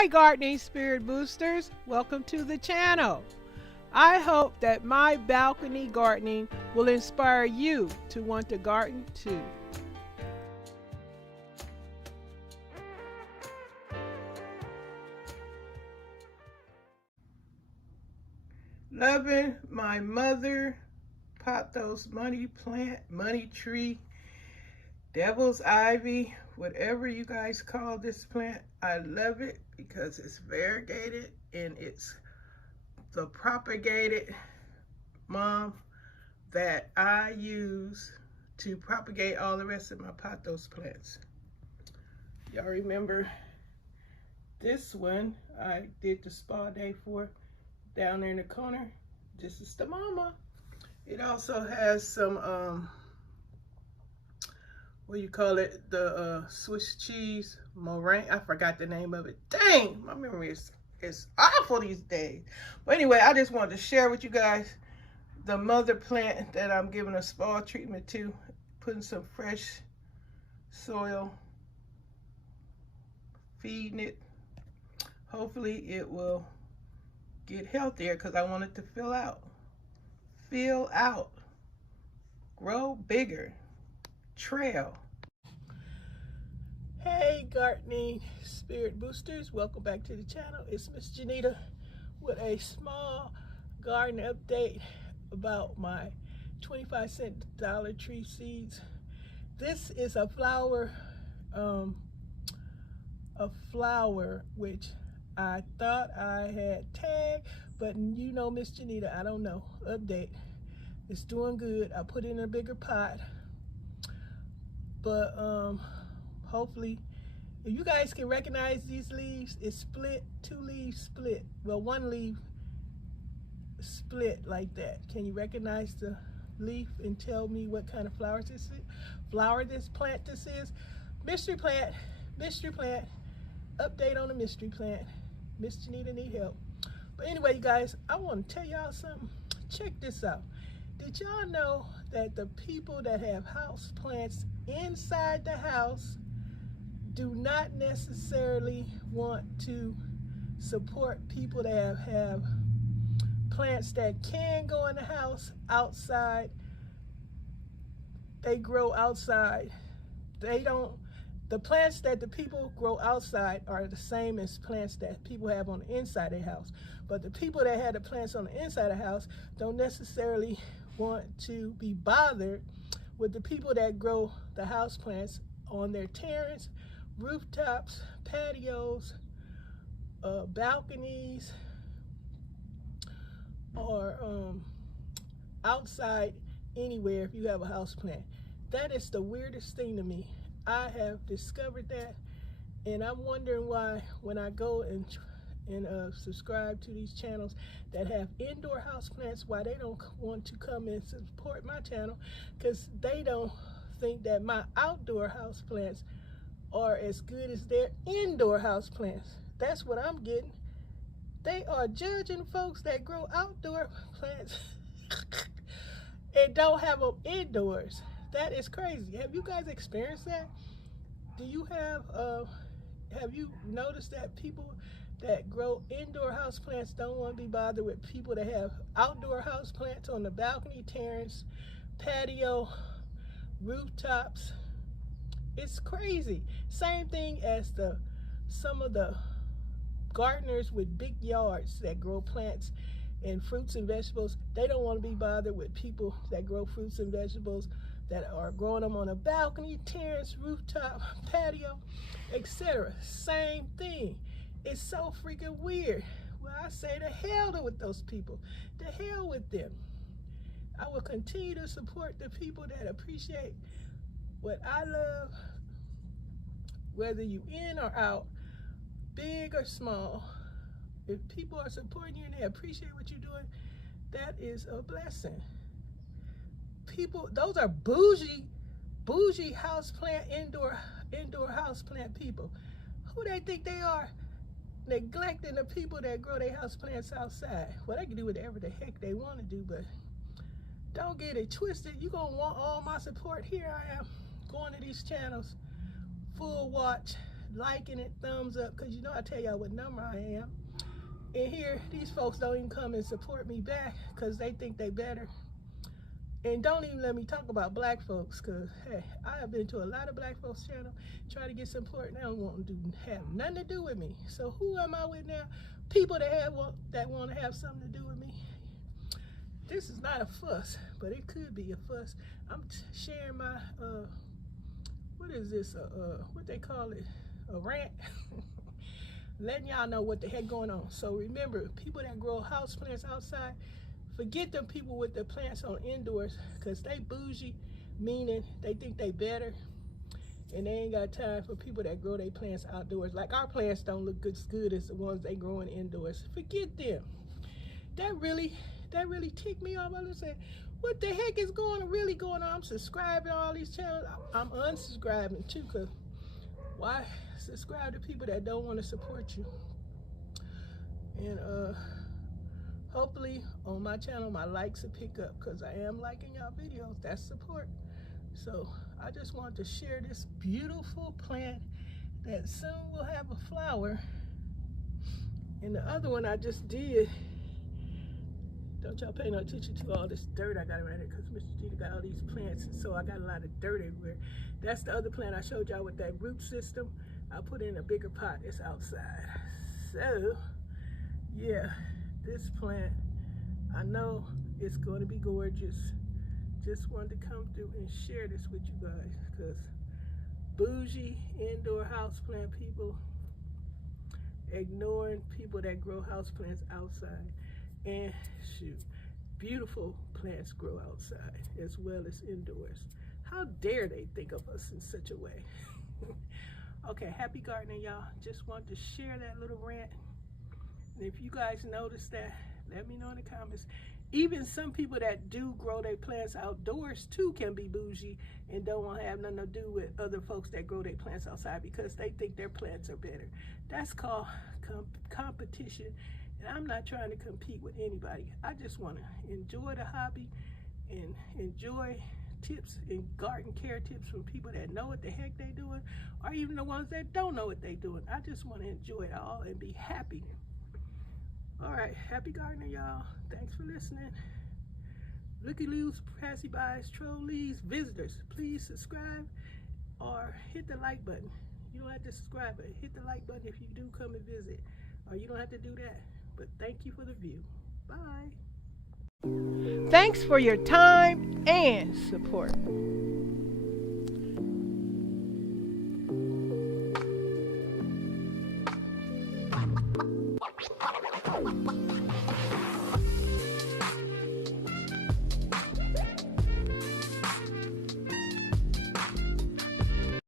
Hi gardening spirit boosters, welcome to the channel. I hope that my balcony gardening will inspire you to want to garden too. Loving my mother pothos money plant, money tree, devil's ivy, whatever you guys call this plant. I love it because it's variegated and it's the propagated mom that I use to propagate all the rest of my pothos plants. Y'all remember this one I did the spa day for down there in the corner. This is the mama. It also has some what do you call it, the Swiss cheese meringue. I forgot the name of it. Dang, my memory is awful these days. But anyway, I just wanted to share with you guys the mother plant that I'm giving a spa treatment to, putting some fresh soil, feeding it. Hopefully it will get healthier because I want it to fill out, grow bigger, trail. Hey gardening spirit boosters, welcome back to the channel. It's Miss Janita with a small garden update about my 25-cent Dollar Tree seeds. This is a flower which I thought I had tagged, but you know Miss Janita, I don't know. Update. It's doing good. I put it in a bigger pot. But hopefully, if you guys can recognize these leaves, it's split, 2 leaves split. Well, 1 leaf split like that. Can you recognize the leaf and tell me what kind of flower this plant is? Mystery plant, update on the mystery plant. Miss Janita need help. But anyway, you guys, I want to tell y'all something. Check this out. Did y'all know that the people that have house plants inside the house do not necessarily want to support people that have plants that can go in the house outside? They grow outside. The plants that the people grow outside are the same as plants that people have on the inside of the house. But the people that have the plants on the inside of the house don't necessarily want to be bothered with the people that grow the house plants on their terrace, rooftops, patios, balconies, or outside anywhere if you have a house plant. That is the weirdest thing to me. I have discovered that, and I'm wondering why when I go and subscribe to these channels that have indoor house plants, why they don't want to come and support my channel, because they don't think that my outdoor house plants are as good as their indoor house plants. That's what I'm getting. They are judging folks that grow outdoor plants and don't have them indoors. That is crazy. Have you guys experienced that? Do you have you noticed that people that grow indoor house plants don't want to be bothered with people that have outdoor house plants on the balcony, terrace, patio, rooftops? It's crazy. Same thing as some of the gardeners with big yards that grow plants and fruits and vegetables. They don't want to be bothered with people that grow fruits and vegetables that are growing them on a balcony, terrace, rooftop, patio, etc. Same thing. It's so freaking weird. Well, I say the hell with those people. The hell with them. I will continue to support the people that appreciate what I love, whether you in or out, big or small. If people are supporting you and they appreciate what you're doing, that is a blessing. People, those are bougie houseplant, indoor houseplant people. Who they think they are, neglecting the people that grow their houseplants outside? Well, they can do whatever the heck they want to do, but don't get it twisted. You're gonna want all my support. Here I am going to these channels, full watch, liking it, thumbs up, because you know I tell y'all what number I am. And here, these folks don't even come and support me back because they think they better. And don't even let me talk about black folks, because, hey, I have been to a lot of black folks' channel, try to get support, and they don't want to have nothing to do with me. So who am I with now? People that want to have something to do with me. This is not a fuss, but it could be a fuss. I'm sharing my, what is this, what they call it, a rant? Letting y'all know what the heck going on. So remember, people that grow houseplants outside, forget them people with the plants on indoors, because they bougie, meaning they think they better, and they ain't got time for people that grow their plants outdoors. Like our plants don't look as good as the ones they growing indoors. Forget them. That really ticked me off. I was saying, what the heck is really going on? I'm subscribing to all these channels. I'm unsubscribing too, because why subscribe to people that don't want to support you? And hopefully on my channel my likes will pick up, because I am liking y'all videos. That's support. So I just want to share this beautiful plant that soon will have a flower. And the other one I just did, don't y'all pay no attention to all this dirt I got around here, because Mr. Jeter got all these plants, and so I got a lot of dirt everywhere. That's the other plant I showed y'all with that root system. I put in a bigger pot. It's outside. So yeah, this plant, I know it's going to be gorgeous. Just wanted to come through and share this with you guys, because bougie indoor houseplant people ignoring people that grow houseplants outside. And shoot, beautiful plants grow outside as well as indoors. How dare they think of us in such a way? Okay, happy gardening, y'all. Just wanted to share that little rant. And if you guys notice that, let me know in the comments. Even some people that do grow their plants outdoors too can be bougie and don't want to have nothing to do with other folks that grow their plants outside, because they think their plants are better. That's called competition. And I'm not trying to compete with anybody. I just want to enjoy the hobby and enjoy tips and garden care tips from people that know what the heck they're doing, or even the ones that don't know what they're doing. I just want to enjoy it all and be happy. All right, happy gardening, y'all. Thanks for listening. Looky-loos, passy-bys, trolleys, visitors, please subscribe or hit the like button. You don't have to subscribe, but hit the like button if you do come and visit. Or you don't have to do that. But thank you for the view. Bye. Thanks for your time and support.